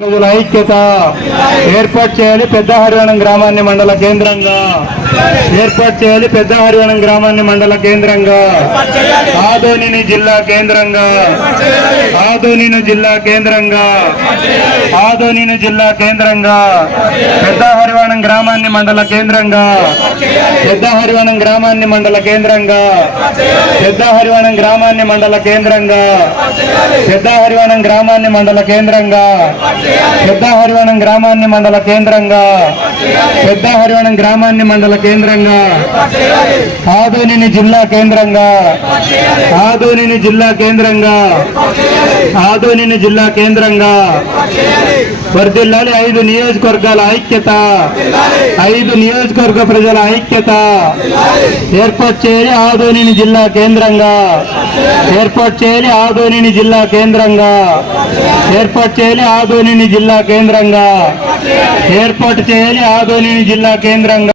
ప్రజల ఐక్యత ఏర్పాటు చేయాలి. పెద్ద హరివనం గ్రామాన్ని మండల కేంద్రంగా ఏర్పాటు చేయాలి. పెద్ద హరివనం గ్రామాన్ని మండల కేంద్రంగా ఆదోనిని జిల్లా కేంద్రంగా ఆదోనిని జిల్లా కేంద్రంగా ఆదోనిని జిల్లా కేంద్రంగా పెద్ద హరివనం గ్రామాన్ని మండల కేంద్రంగా పెద్ద హరివనం గ్రామాన్ని మండల కేంద్రంగా పెద్ద హరివనం గ్రామాన్ని మండల కేంద్రంగా పెద్ద హరివనం గ్రామాన్ని మండల కేంద్రంగా పెద్ద హరివనం గ్రామాన్ని మండల కేంద్రంగా పెద్ద హరివనం గ్రామాన్ని మండల కేంద్రంగా ఆదోనిని జిల్లా కేంద్రంగా ఆదోనిని జిల్లా కేంద్రంగా ఆదోనిని జిల్లా కేంద్రంగా వర్ధిల్లాలి. 5 నియోజకవర్గాల ఐక్యత 5 నియోజకవర్గ ప్రజల ఐక్యత ఏర్పాటు చేయాలి. ఆదోనిని జిల్లా కేంద్రంగా ఏర్పాటు చేయాలి. ఆదోనిని జిల్లా కేంద్రంగా ఏర్పాటు చేయాలి. ఆదోనిని జిల్లా కేంద్రంగా ఏర్పాటు చేయాలి. ఆదోనిని జిల్లా కేంద్రంగా